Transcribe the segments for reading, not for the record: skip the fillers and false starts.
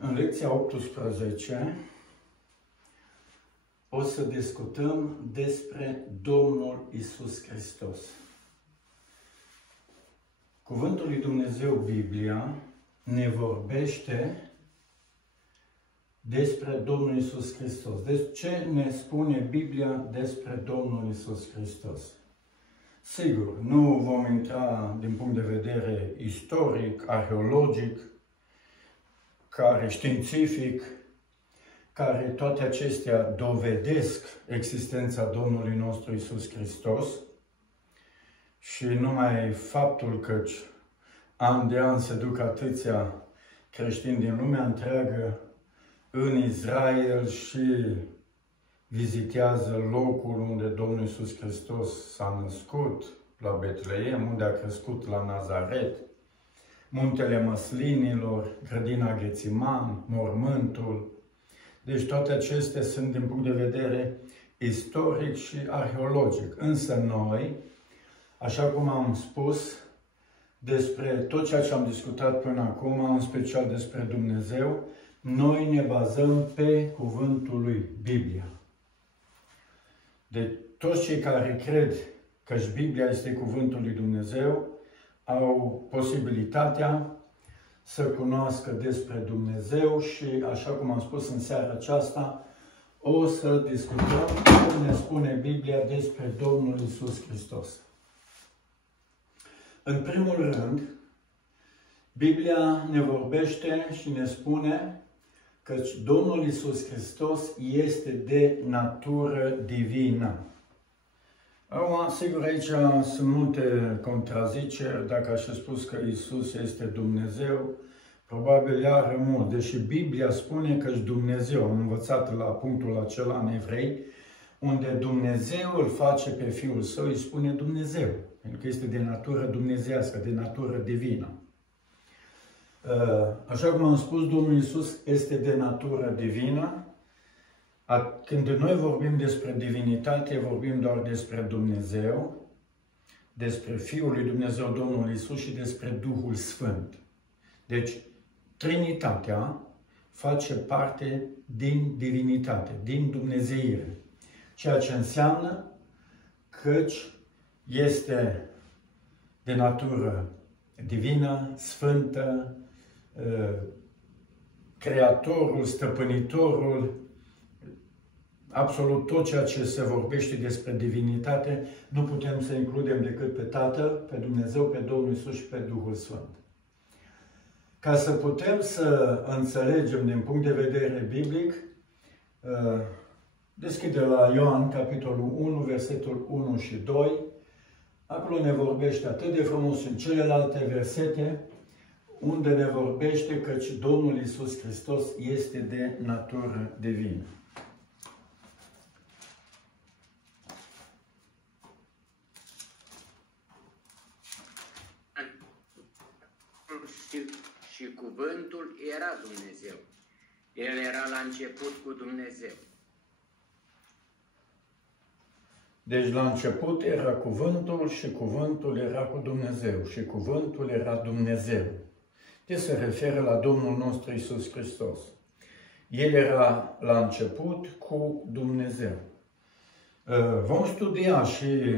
În lecția 18 o să discutăm despre Domnul Iisus Hristos. Cuvântul lui Dumnezeu, Biblia, ne vorbește despre Domnul Iisus Hristos. Deci ce ne spune Biblia despre Domnul Iisus Hristos? Sigur, nu vom intra din punct de vedere istoric, arheologic, științific, care toate acestea dovedesc existența Domnului nostru Iisus Hristos și numai faptul că an de an se duc atâția creștini din lumea întreagă în Israel și vizitează locul unde Domnul Iisus Hristos s-a născut, la Betleem, unde a crescut la Nazaret, Muntele Măslinilor, Grădina Ghețiman, Mormântul. Deci toate acestea sunt din punct de vedere istoric și arheologic. Însă noi, așa cum am spus, despre tot ceea ce am discutat până acum, în special despre Dumnezeu, noi ne bazăm pe cuvântul lui, Biblia. Deci toți cei care cred că Biblia este cuvântul lui Dumnezeu, au posibilitatea să cunoască despre Dumnezeu și, așa cum am spus în seara aceasta, o să discutăm cum ne spune Biblia despre Domnul Iisus Hristos. În primul rând, Biblia ne vorbește și ne spune că Domnul Iisus Hristos este de natură divină. Acum, sigur, aici sunt multe contraziceri. Dacă aș fi spus că Iisus este Dumnezeu, probabil iară mult. Deși Biblia spune că Dumnezeu, am învățat la punctul acela în Evrei, unde Dumnezeu îl face pe Fiul Său, îi spune Dumnezeu. Pentru că este de natură dumnezească, de natură divină. Așa cum am spus, Domnul Iisus este de natură divină. Când noi vorbim despre divinitate, vorbim doar despre Dumnezeu, despre Fiul lui Dumnezeu, Domnul Iisus, și despre Duhul Sfânt. Deci, Trinitatea face parte din divinitate, din dumnezeire. Ceea ce înseamnă că este de natură divină, sfântă, creatorul, stăpânitorul, absolut tot ceea ce se vorbește despre divinitate, nu putem să includem decât pe Tatăl, pe Dumnezeu, pe Domnul Iisus și pe Duhul Sfânt. Ca să putem să înțelegem din punct de vedere biblic, deschide la Ioan, capitolul 1, versetul 1 și 2. Acolo ne vorbește atât de frumos în celelalte versete, unde ne vorbește că Domnul Iisus Hristos este de natură divină. Și cuvântul era Dumnezeu. El era la început cu Dumnezeu. Deci la început era cuvântul și cuvântul era cu Dumnezeu și cuvântul era Dumnezeu. Ce se referă la Domnul nostru Iisus Hristos? El era la început cu Dumnezeu. Vom studia și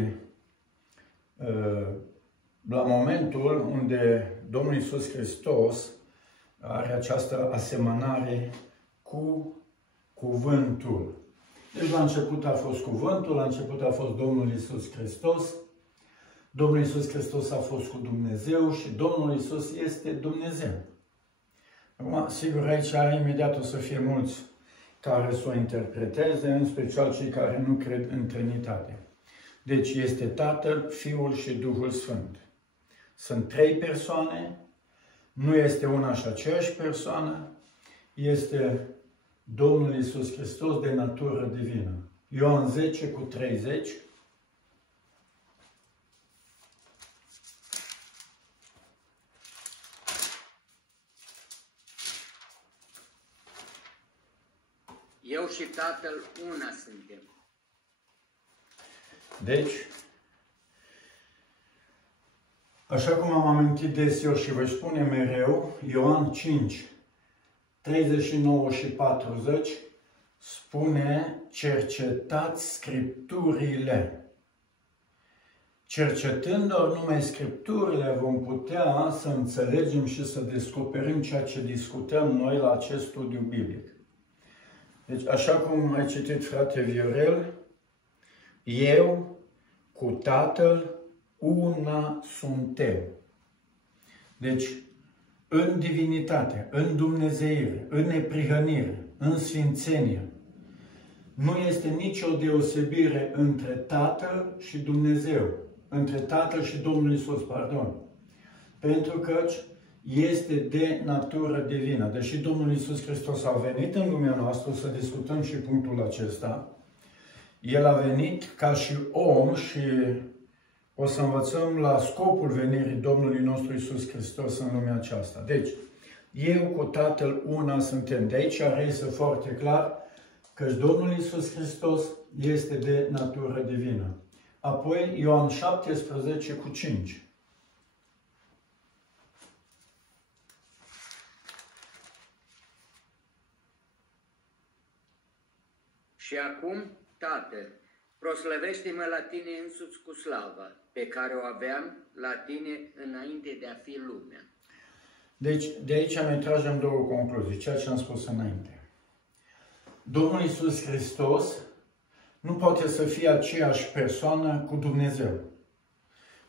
la momentul unde Domnul Iisus Hristos are această asemănare cu cuvântul. Deci la început a fost cuvântul, la început a fost Domnul Iisus Hristos. Domnul Iisus Hristos a fost cu Dumnezeu și Domnul Iisus este Dumnezeu. Acum, sigur, aici imediat o să fie mulți care să o interpreteze, în special cei care nu cred în Trinitate. Deci este Tatăl, Fiul și Duhul Sfânt. Sunt trei persoane, nu este una și aceeași persoană, este Domnul Iisus Hristos de natură divină. Ioan 10 cu 30. Eu și Tatăl una suntem. Deci, așa cum am amintit deseori și vă spune mereu, Ioan 5, 39 și 40 spune: cercetați Scripturile. Cercetând-o numai Scripturile vom putea să înțelegem și să descoperim ceea ce discutăm noi la acest studiu biblic. Deci, așa cum ai citit, frate Viorel, eu cu Tatăl una suntem. Deci, în divinitate, în dumnezeire, în neprihănire, în sfințenie, nu este nicio deosebire între Tatăl și Dumnezeu, între Tatăl și Domnul Iisus, pardon. Pentru că este de natură divină. Deși Domnul Iisus Hristos a venit în lumea noastră, să discutăm și punctul acesta, El a venit ca și om și o să învățăm la scopul venirii Domnului nostru Iisus Hristos în lumea aceasta. Deci, eu cu Tatăl una suntem. De aici reiese foarte clar că Domnul Iisus Hristos este de natură divină. Apoi, Ioan 17 cu 5. Și acum, Tată, proslăvește-mă la tine însuți cu slava, pe care o aveam la tine înainte de a fi lumea. Deci, de aici ne tragem două concluzii, ceea ce am spus înainte. Domnul Iisus Hristos nu poate să fie aceeași persoană cu Dumnezeu.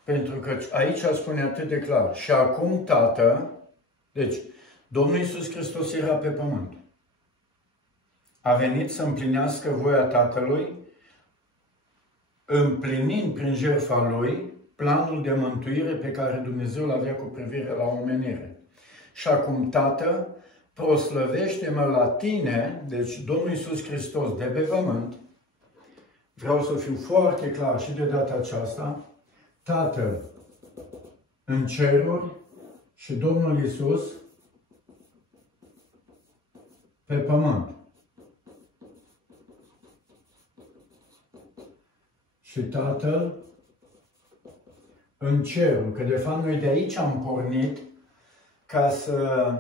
Pentru că aici spune atât de clar. Și acum, Tată, deci, Domnul Iisus Hristos era pe pământ. A venit să împlinească voia Tatălui, împlinind prin jertfa Lui planul de mântuire pe care Dumnezeu îl avea cu privire la omenire. Și acum, Tată, proslăvește-mă la tine, deci Domnul Iisus Hristos de pe pământ, vreau să fiu foarte clar și de data aceasta, Tatăl în ceruri și Domnul Iisus pe pământ. Și Tatăl în cerul, că de fapt noi de aici am pornit ca să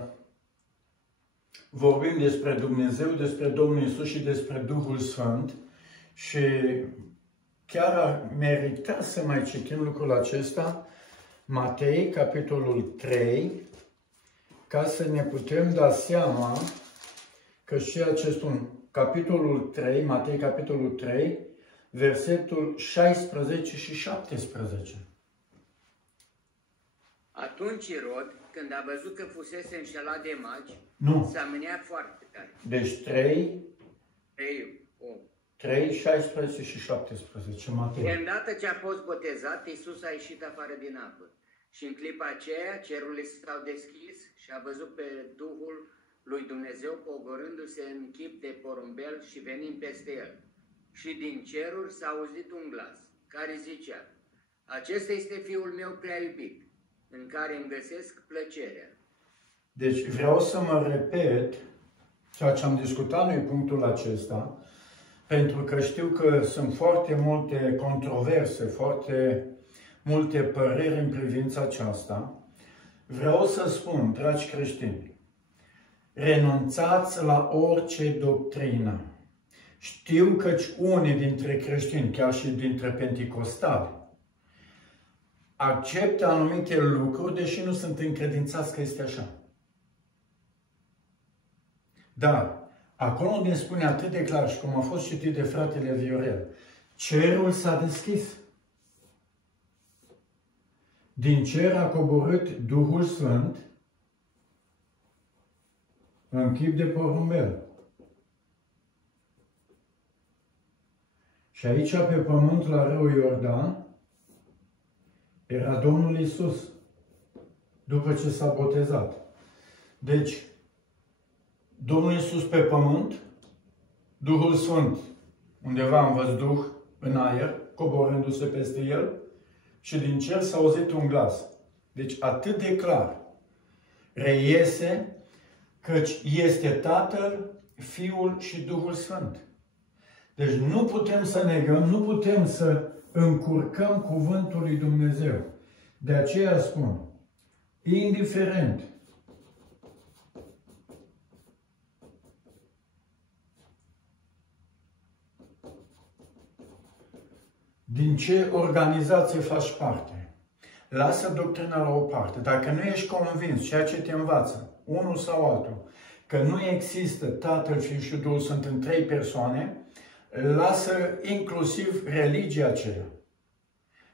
vorbim despre Dumnezeu, despre Domnul Iisus și despre Duhul Sfânt și chiar ar merita să mai citim lucrul acesta, Matei, capitolul 3, ca să ne putem da seama că și acest un capitolul 3, Matei, capitolul 3, versetul 16 și 17. Atunci Irod, când a văzut că fusese înșelat de magi, s-a mâniat foarte tare. Deci 3, 16 și 17, Matei. De îndată ce a fost botezat, Iisus a ieșit afară din apă. Și în clipa aceea, cerurile s-au deschis și a văzut pe Duhul lui Dumnezeu pogorându-se în chip de porumbel și venind peste el. Și din ceruri s-a auzit un glas, care zicea: acesta este Fiul meu prea iubit, în care îmi găsesc plăcerea. Deci vreau să mă repet ceea ce am discutat noi punctul acesta, pentru că știu că sunt foarte multe controverse, foarte multe păreri în privința aceasta. Vreau să spun, dragi creștini, renunțați la orice doctrină. Știu că unii dintre creștini, chiar și dintre penticostali, acceptă anumite lucruri, deși nu sunt încredințați că este așa. Dar, acolo ne spune atât de clar, și cum a fost citit de fratele Viorel, cerul s-a deschis. Din cer a coborât Duhul Sfânt în chip de porumbel. Și aici, pe pământ, la râul Iordan, era Domnul Iisus, după ce s-a botezat. Deci, Domnul Iisus pe pământ, Duhul Sfânt, undeva în văzduh, în aer, coborându-se peste el, și din cer s-a auzit un glas. Deci, atât de clar reiese căci este Tatăl, Fiul și Duhul Sfânt. Deci nu putem să negăm, nu putem să încurcăm cuvântul lui Dumnezeu. De aceea spun, indiferent din ce organizație faci parte. Lasă doctrina la o parte. Dacă nu ești convins ceea ce te învață, unul sau altul, că nu există Tatăl, Fiul și Duhul Sfânt în 3 persoane, lasă inclusiv religia aceea.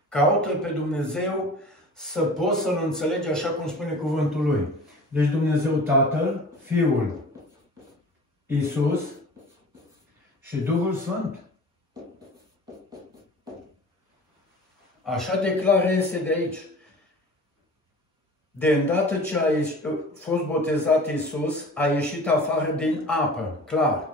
Caută pe Dumnezeu să poți să-L înțelegi așa cum spune cuvântul Lui. Deci Dumnezeu Tatăl, Fiul, Iisus și Duhul Sfânt. Așa declară este de aici. De îndată ce a fost botezat Iisus, a ieșit afară din apă, clar.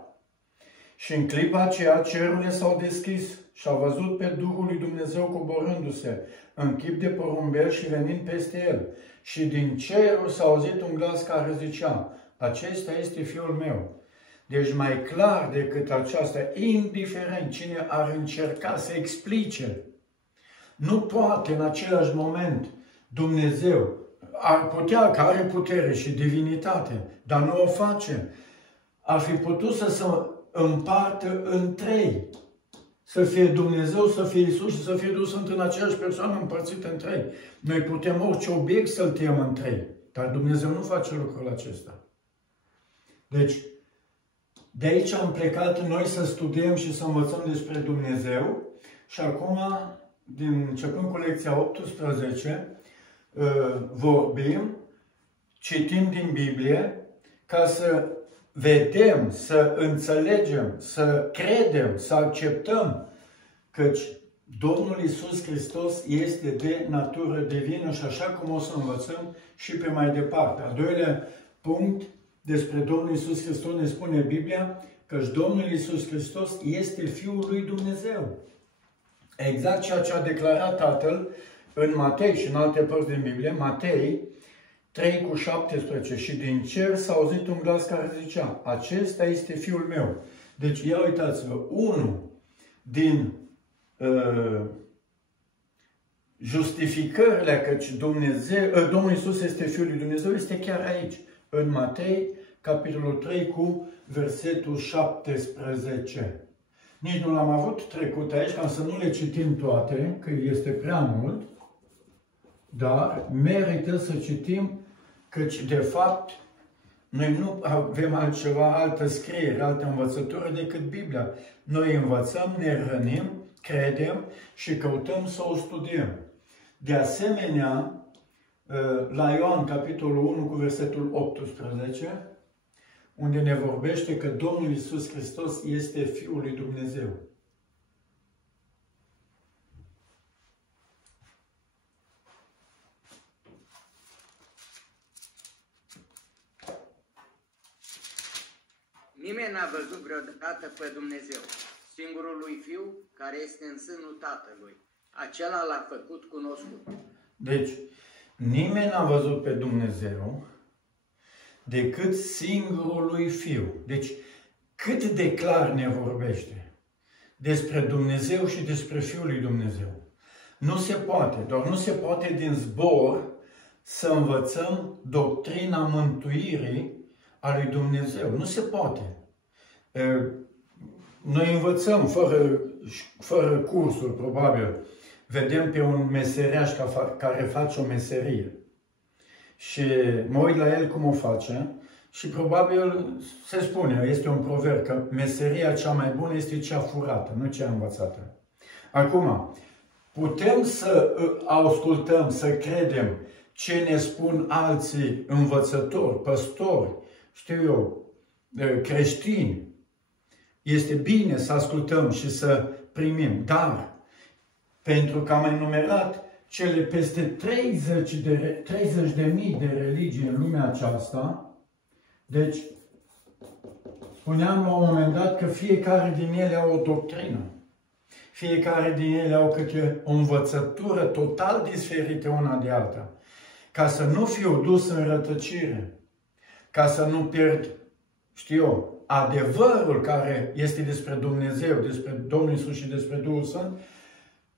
Și în clipa aceea cerurile s-au deschis și a văzut pe Duhul lui Dumnezeu coborându-se în chip de porumbel și venind peste el. Și din cerul s-a auzit un glas care zicea: acesta este Fiul meu. Deci mai clar decât aceasta, indiferent cine ar încerca să explice, nu poate în același moment Dumnezeu, ar putea, că are putere și divinitate, dar nu o face. Ar fi putut să se împartă în 3. Să fie Dumnezeu, să fie Iisus și să fie Duhul Sfânt în aceeași persoană împărțit în 3. Noi putem orice obiect să-l tăiem în 3, dar Dumnezeu nu face lucrul acesta. Deci, de aici am plecat noi să studiem și să învățăm despre Dumnezeu și acum, începând cu lecția 18, vorbim, citim din Biblie ca să vedem, să înțelegem, să credem, să acceptăm căci Domnul Iisus Hristos este de natură divină și așa cum o să învățăm și pe mai departe. Al doilea punct despre Domnul Iisus Hristos ne spune Biblia căci Domnul Iisus Hristos este Fiul lui Dumnezeu. Exact ceea ce a declarat Tatăl în Matei și în alte părți din Biblie, Matei 3:17, și din cer s-a auzit un glas care zicea: acesta este Fiul meu. Deci, ia uitați-vă, unul din justificările căci Domnul Iisus este Fiul lui Dumnezeu este chiar aici, în Matei, capitolul 3, cu versetul 17. Nici nu l-am avut trecut aici, ca să nu le citim toate, că este prea mult, dar merită să citim, căci, de fapt, noi nu avem altceva, altă scriere, altă învățătură decât Biblia. Noi învățăm, ne hrănim, credem și căutăm să o studiem. De asemenea, la Ioan, capitolul 1, cu versetul 18, unde ne vorbește că Domnul Iisus Hristos este Fiul lui Dumnezeu. Nimeni n-a văzut vreodată pe Dumnezeu, singurul lui Fiu, care este în sânul Tatălui. Acela l-a făcut cunoscut. Deci, nimeni n-a văzut pe Dumnezeu decât singurul lui Fiu. Deci, cât de clar ne vorbește despre Dumnezeu și despre Fiul lui Dumnezeu. Nu se poate, doar nu se poate din zbor să învățăm doctrina mântuirii a lui Dumnezeu. Nu se poate. Noi învățăm fără cursuri, probabil. Vedem pe un meseriaș care face o meserie. Și mă uit la el cum o face și probabil se spune, este un proverb, că meseria cea mai bună este cea furată, nu cea învățată. Acum, putem să ascultăm, să credem ce ne spun alții învățători, păstori, știu eu, creștini. Este bine să ascultăm și să primim, dar pentru că am enumerat cele peste 30.000 de religii în lumea aceasta, deci spuneam la un moment dat că fiecare din ele au o doctrină. Fiecare din ele au câte o învățătură total diferită una de alta. Ca să nu fiu dus în rătăcire, ca să nu pierd, știu eu, adevărul care este despre Dumnezeu, despre Domnul Iisus și despre Duhul Sfânt,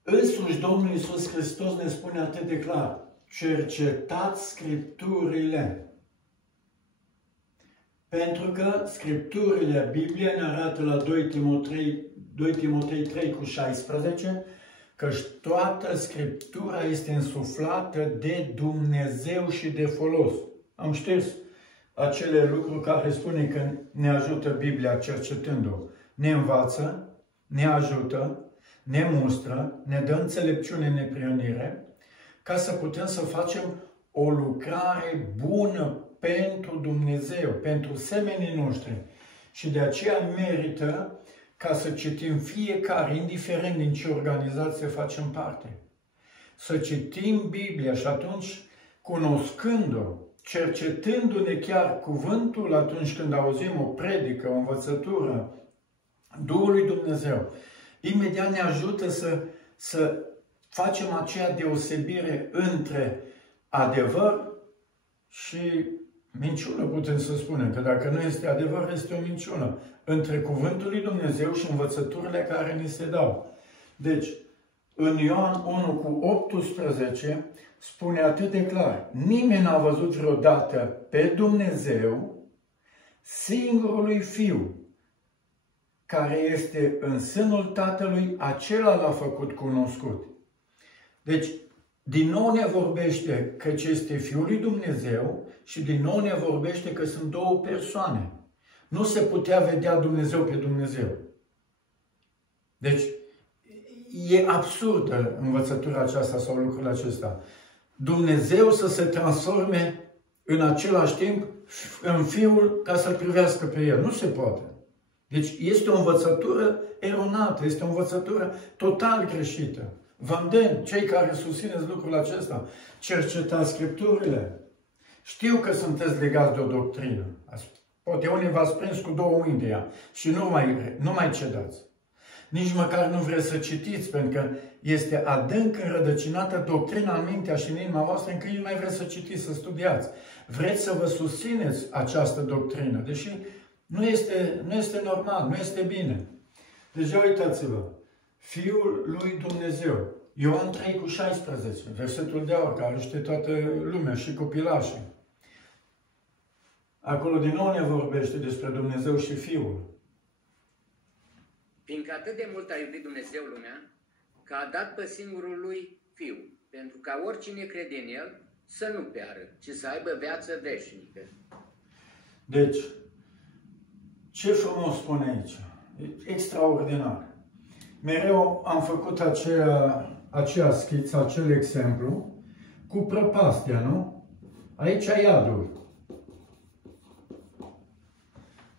însuși Domnul Iisus Hristos ne spune atât de clar: cercetați Scripturile. Pentru că Scripturile, Biblia ne arată la 2 Timotei 3:16, Căci toată Scriptura este însuflată de Dumnezeu și de folos. Am șters acele lucruri care spune că ne ajută Biblia cercetând-o. Ne învață, ne ajută, ne mustră, ne dă înțelepciune în neprihănire, ca să putem să facem o lucrare bună pentru Dumnezeu, pentru semenii noștri. Și de aceea merită ca să citim fiecare, indiferent din ce organizație facem parte. Să citim Biblia și atunci, cunoscând-o, cercetându-ne chiar cuvântul atunci când auzim o predică, o învățătură Duhului Dumnezeu, imediat ne ajută să facem aceea deosebire între adevăr și minciună, putem să spunem, că dacă nu este adevăr, este o minciună. Între cuvântul lui Dumnezeu și învățăturile care ni se dau. Deci, în Ioan 1:18 spune atât de clar: nimeni n-a văzut vreodată pe Dumnezeu, singurului Fiu, care este în sânul Tatălui, acela l-a făcut cunoscut. Deci, din nou ne vorbește că este Fiul lui Dumnezeu și din nou ne vorbește că sunt două persoane. Nu se putea vedea Dumnezeu pe Dumnezeu. Deci, e absurdă învățătura aceasta sau lucrul acesta. Dumnezeu să se transforme în același timp în Fiul ca să-L privească pe El. Nu se poate. Deci este o învățătură eronată, este o învățătură total greșită. Vă îndemn, cei care susțineți lucrul acesta, cercetați Scripturile. Știu că sunteți legați de o doctrină. Poate unii v-ați prins cu două mâini de ea și nu mai cedați. Nici măcar nu vreți să citiți, pentru că este adânc înrădăcinată doctrina în mintea și în inima voastră, încât nu mai vreți să citiți, să studiați. Vreți să vă susțineți această doctrină, deși nu este normal, nu este bine. Deci uitați-vă, Fiul lui Dumnezeu, Ioan 3:16, versetul de aur, care știe toată lumea și copilașii. Acolo din nou ne vorbește despre Dumnezeu și Fiul. Fiindcă atât de mult a iubit Dumnezeu lumea, că a dat pe singurul lui Fiu, pentru ca oricine crede în El să nu piară, ci să aibă viață veșnică. Deci, ce frumos spune aici. E extraordinar. Mereu am făcut aceea schiță, acel exemplu, cu prăpastia, nu? Aici e iadul.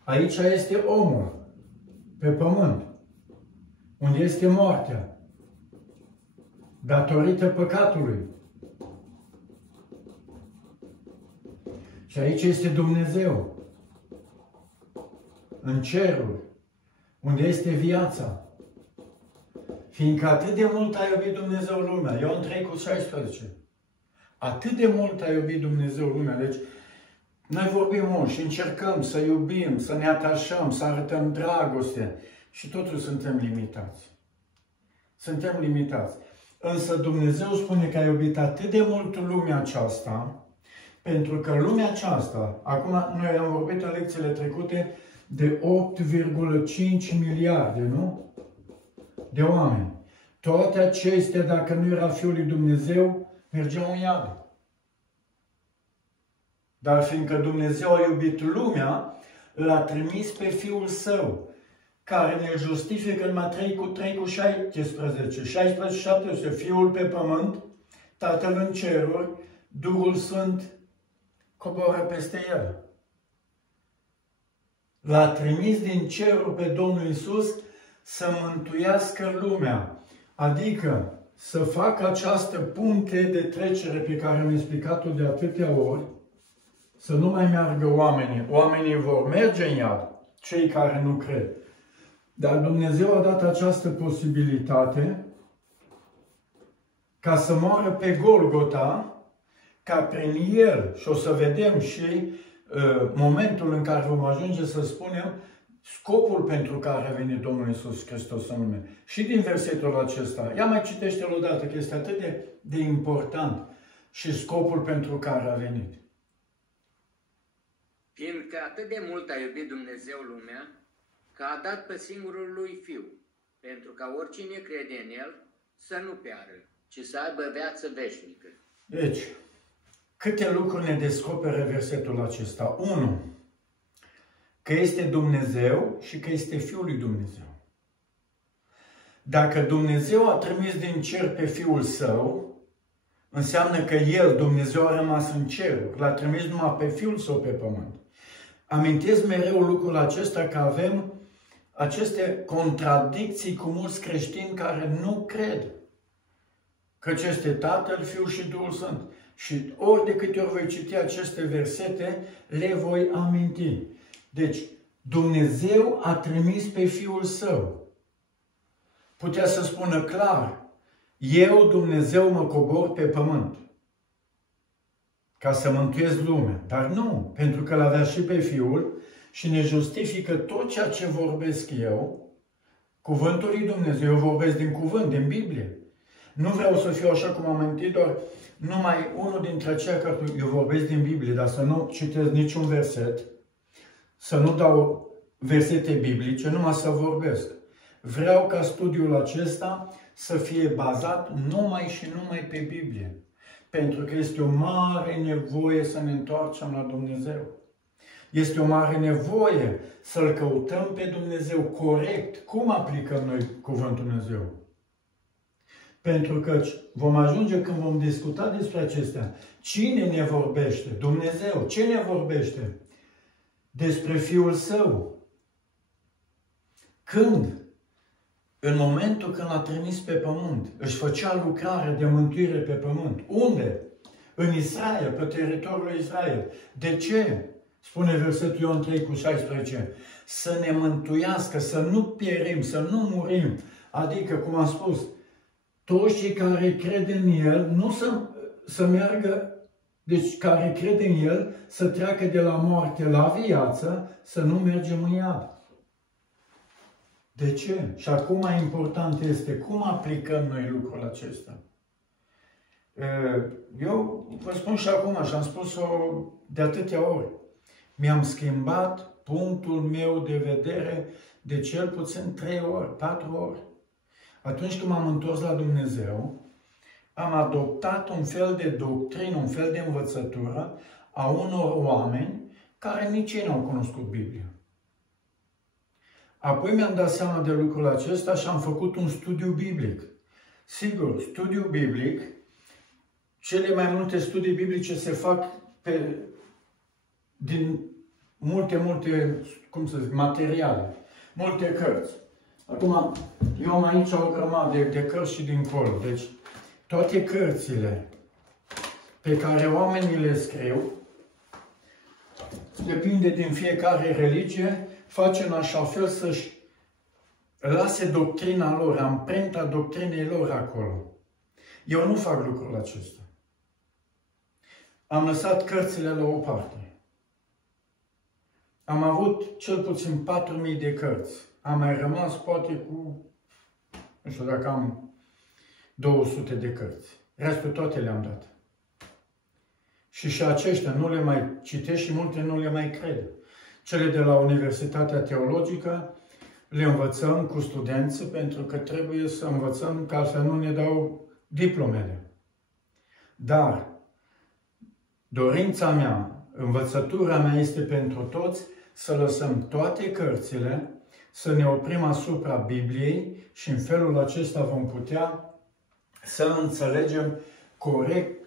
Aici este omul, pe pământ, unde este moartea, datorită păcatului. Și aici este Dumnezeu, în ceruri, unde este viața. Fiindcă atât de mult a iubit Dumnezeu lumea. Ioan 3:16. Atât de mult a iubit Dumnezeu lumea. Deci, noi vorbim mult și încercăm să iubim, să ne atașăm, să arătăm dragoste. Și totuși suntem limitați. Suntem limitați. Însă Dumnezeu spune că a iubit atât de mult lumea aceasta, pentru că lumea aceasta, acum noi am vorbit în lecțiile trecute de 8,5 miliarde, nu? De oameni. Toate acestea, dacă nu era Fiul lui Dumnezeu, mergeau în iad. Dar fiindcă Dumnezeu a iubit lumea, l-a trimis pe Fiul Său, care ne justifică în Matei 3:17. 16:17. Fiul pe pământ, Tatăl în ceruri, Duhul Sfânt coboară peste El. L-a trimis din cerul pe Domnul Iisus să mântuiască lumea. Adică să facă această punte de trecere pe care am explicat-o de atâtea ori, să nu mai meargă oamenii. Oamenii vor merge în iad, cei care nu cred. Dar Dumnezeu a dat această posibilitate ca să moară pe Golgota, ca prin El, și o să vedem și momentul în care vom ajunge să spunem scopul pentru care a venit Domnul Iisus Hristos în lume. Și din versetul acesta, ia mai citește-l odată, că este atât de important, și scopul pentru care a venit. Fiindcă atât de mult a iubit Dumnezeu lumea, că a dat pe singurul lui Fiu, pentru ca oricine crede în El să nu piară, ci să aibă viață veșnică. Deci, câte lucruri ne descoperă versetul acesta? 1. Că este Dumnezeu și că este Fiul lui Dumnezeu. Dacă Dumnezeu a trimis din cer pe Fiul Său, înseamnă că El, Dumnezeu, a rămas în cer. L-a trimis numai pe Fiul Său pe pământ. Amintesc mereu lucrul acesta, că avem aceste contradicții cu mulți creștini care nu cred căci este Tatăl, Fiul și Duhul Sfânt. Și ori de câte ori voi citi aceste versete, le voi aminti. Deci, Dumnezeu a trimis pe Fiul Său. Putea să spună clar, eu, Dumnezeu, mă cobor pe pământ ca să mântuiesc lumea. Dar nu, pentru că l-avea și pe Fiul și ne justifică tot ceea ce vorbesc eu, cuvântul lui Dumnezeu. Eu vorbesc din cuvânt, din Biblie. Nu vreau să fiu așa cum am amintit, doar numai unul dintre aceia care eu vorbesc din Biblie, dar să nu citesc niciun verset, să nu dau versete biblice, numai să vorbesc. Vreau ca studiul acesta să fie bazat numai și numai pe Biblie. Pentru că este o mare nevoie să ne întoarcem la Dumnezeu. Este o mare nevoie să-L căutăm pe Dumnezeu corect. Cum aplicăm noi cuvântul Dumnezeu? Pentru că vom ajunge când vom discuta despre acestea. Cine ne vorbește? Dumnezeu. Ce ne vorbește? Despre Fiul Său. Când? În momentul când l-a trimis pe pământ, își făcea lucrare de mântuire pe pământ. Unde? În Israel, pe teritoriul Israel. De ce? Spune versetul Ioan 3:16. Să ne mântuiască, să nu pierim, să nu murim. Adică, cum am spus, toți cei care cred în El, nu să meargă, deci care cred în El, să treacă de la moarte la viață, să nu mergem în iad. De ce? Și acum mai important este cum aplicăm noi lucrul acesta. Eu vă spun și acum, și am spus-o de atâtea ori, mi-am schimbat punctul meu de vedere de cel puțin 3 ori, 4 ori. Atunci când m-am întors la Dumnezeu, am adoptat un fel de doctrină, un fel de învățătură a unor oameni care nici ei n-au cunoscut Biblia. Apoi mi-am dat seama de lucrul acesta și am făcut un studiu biblic. Sigur, studiu biblic, cele mai multe studii biblice se fac din multe, cum să zic, materiale, multe cărți. Acum, eu am aici o grămadă de cărți și dincolo. Deci, toate cărțile pe care oamenii le scriu, depinde din fiecare religie, face în așa fel să-și lase doctrina lor, amprenta doctrinei lor acolo. Eu nu fac lucrul acesta. Am lăsat cărțile la o parte. Am avut cel puțin 4.000 de cărți. Am mai rămas poate cu, nu știu dacă am 200 de cărți. Restul toate le-am dat. Și aceștia nu le mai citesc și multe nu le mai cred. Cele de la Universitatea Teologică le învățăm cu studenți pentru că trebuie să învățăm, că altfel nu ne dau diplomele. Dar dorința mea, învățătura mea este pentru toți să lăsăm toate cărțile, să ne oprim asupra Bibliei și în felul acesta vom putea să înțelegem corect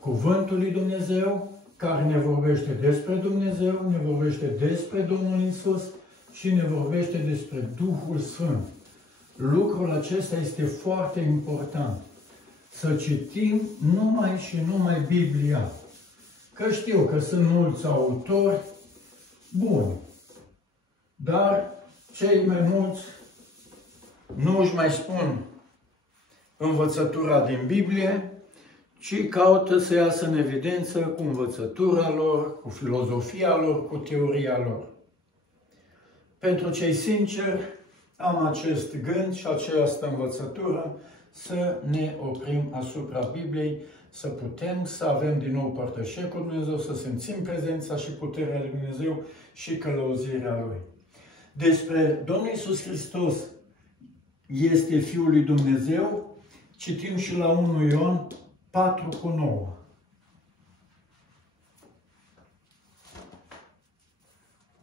cuvântul lui Dumnezeu, care ne vorbește despre Dumnezeu, ne vorbește despre Domnul Iisus și ne vorbește despre Duhul Sfânt. Lucrul acesta este foarte important. Să citim numai și numai Biblia. Că știu că sunt mulți autori buni, dar cei mai mulți nu își mai spun învățătura din Biblie, ci caută să iasă în evidență cu învățătura lor, cu filozofia lor, cu teoria lor. Pentru cei sinceri, am acest gând și această învățătură să ne oprim asupra Bibliei, să putem să avem din nou părtășie cu Dumnezeu, să simțim prezența și puterea lui Dumnezeu și călăuzirea Lui. Despre Domnul Iisus Hristos este Fiul lui Dumnezeu, citim și la 1 Ioan 4:9.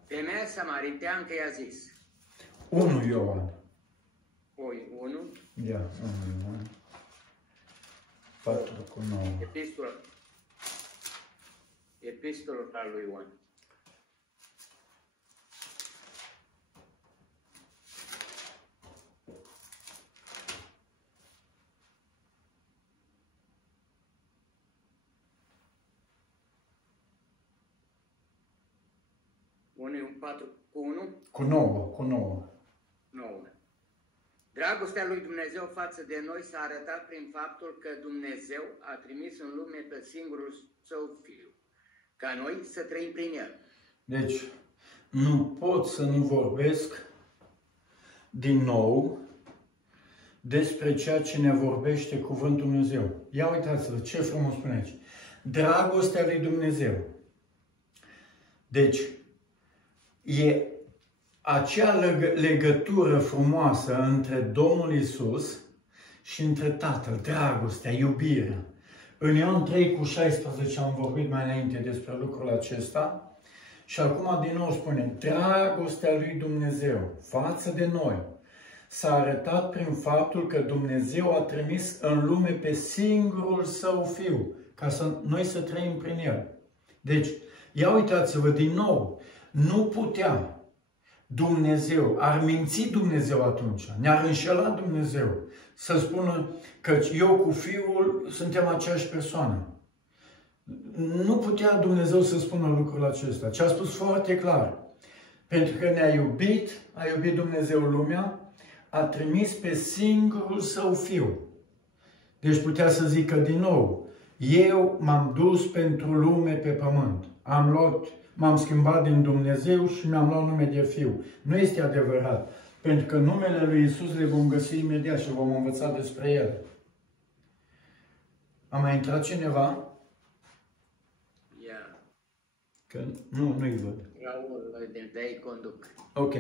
Femeia samariteancă i-a zis. 1 Ioan. Oi, 1. Ia, 1 Ioan 4:9. Epistolul al lui Ioan. Unul 4 cu 1? Cu 9. 9. Dragostea lui Dumnezeu față de noi s-a arătat prin faptul că Dumnezeu a trimis în lume pe singurul Său Fiu, ca noi să trăim prin El. Deci, nu pot să nu vorbesc din nou despre ceea ce ne vorbește Cuvântul Dumnezeu. Ia uitați-vă, ce frumos spune aici. Dragostea lui Dumnezeu. Deci, e acea legătură frumoasă între Domnul Iisus și între Tatăl, dragostea, iubirea. În Ioan 3:16 am vorbit mai înainte despre lucrul acesta și acum din nou spune, dragostea lui Dumnezeu față de noi s-a arătat prin faptul că Dumnezeu a trimis în lume pe singurul Său Fiu, ca noi să trăim prin El. Deci, ia uitați-vă din nou, nu putea Dumnezeu, ar minți Dumnezeu atunci, ne-ar înșela Dumnezeu, să spună că eu cu Fiul suntem aceeași persoană. Nu putea Dumnezeu să spună lucrul acesta, ci a spus foarte clar. Pentru că ne-a iubit, a iubit Dumnezeu lumea, a trimis pe singurul Său Fiu. Deci putea să zică din nou, eu m-am dus pentru lume pe pământ, m-am schimbat din Dumnezeu și mi-am luat nume de Fiu. Nu este adevărat. Pentru că numele lui Iisus le vom găsi imediat și vom învăța despre El. A mai intrat cineva? Ia. Că nu-i văd. De-ai conduc. Ok.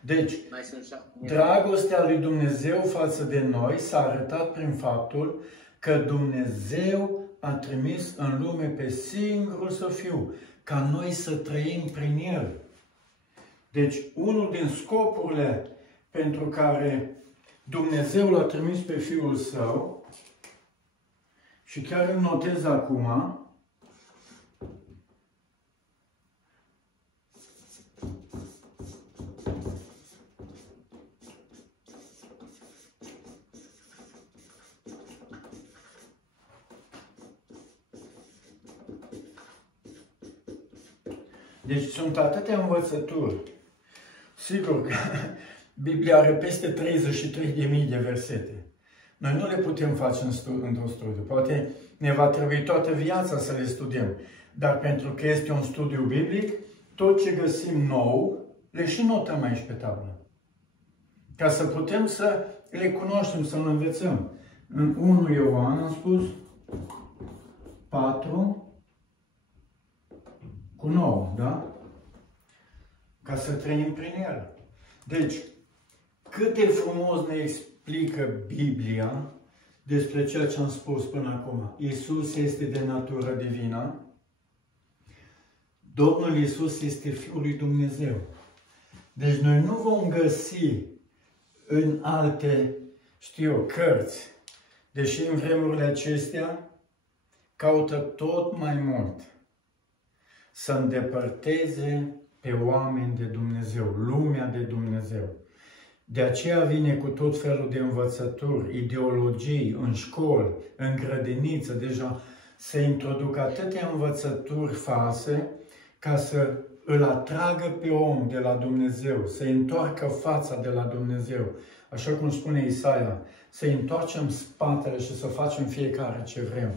Deci, mai sunt dragostea lui Dumnezeu față de noi s-a arătat prin faptul că Dumnezeu a trimis în lume pe singurul Său Fiu, ca noi să trăim prin El. Deci, unul din scopurile pentru care Dumnezeu l-a trimis pe Fiul Său, și chiar îl notez acum, deci sunt atâtea învățături. Sigur că Biblia are peste 33.000 de versete. Noi nu le putem face într-un studiu. Poate ne va trebui toată viața să le studiem. Dar pentru că este un studiu biblic, tot ce găsim nou, le și notăm aici pe tablă. Ca să putem să le cunoaștem, să le învățăm. În 1 Ioan am spus 4:9, da? Ca să trăim prin El. Deci, cât de frumos ne explică Biblia despre ceea ce am spus până acum. Iisus este de natură divină. Domnul Iisus este Fiul lui Dumnezeu. Deci noi nu vom găsi în alte, cărți, deși în vremurile acestea caută tot mai mult să îndepărteze pe oameni de Dumnezeu, lumea de Dumnezeu. De aceea vine cu tot felul de învățături, ideologii, în școli, în grădiniță, deja se introduc atâtea învățături false ca să îl atragă pe om de la Dumnezeu, să întoarcă fața de la Dumnezeu. Așa cum spune Isaia, să întoarcem spatele și să facem fiecare ce vrem.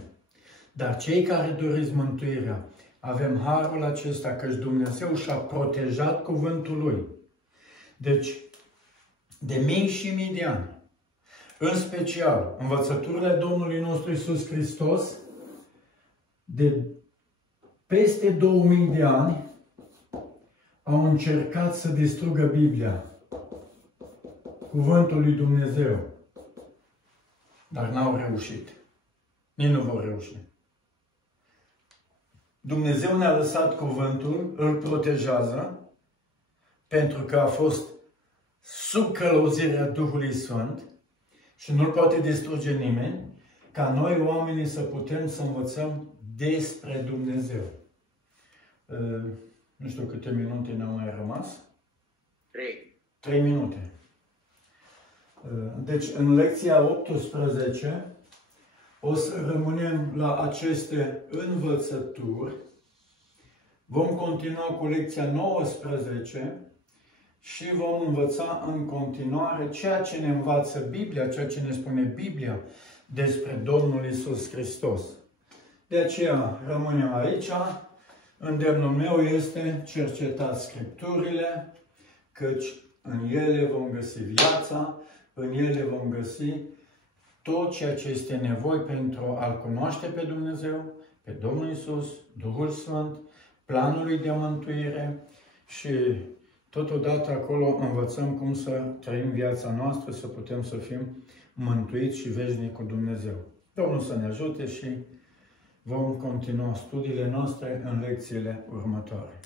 Dar cei care doriți mântuirea, avem harul acesta că Dumnezeu și-a protejat cuvântul Lui. Deci, de mii și mii de ani, în special, învățăturile Domnului nostru Iisus Hristos, de peste 2000 de ani, au încercat să distrugă Biblia, cuvântul lui Dumnezeu. dar n-au reușit. Nici nu vor reuși. Dumnezeu ne-a lăsat cuvântul, îl protejează, pentru că a fost sub călăuzirea Duhului Sfânt și nu-l poate distruge nimeni, ca noi oamenii să putem să învățăm despre Dumnezeu. Nu știu câte minute ne-au mai rămas. 3 minute. Deci, în lecția 18 o să rămânem la aceste învățături. Vom continua cu lecția 19 și vom învăța în continuare ceea ce ne învață Biblia, ceea ce ne spune Biblia despre Domnul Iisus Hristos. De aceea rămânem aici. Îndemnul meu este: cercetați Scripturile, căci în ele vom găsi viața, în ele vom găsi tot ceea ce este nevoie pentru a-L cunoaște pe Dumnezeu, pe Domnul Iisus, Duhul Sfânt, planul lui de mântuire și totodată acolo învățăm cum să trăim viața noastră, să putem să fim mântuiți și veșnici cu Dumnezeu. Domnul să ne ajute și vom continua studiile noastre în lecțiile următoare.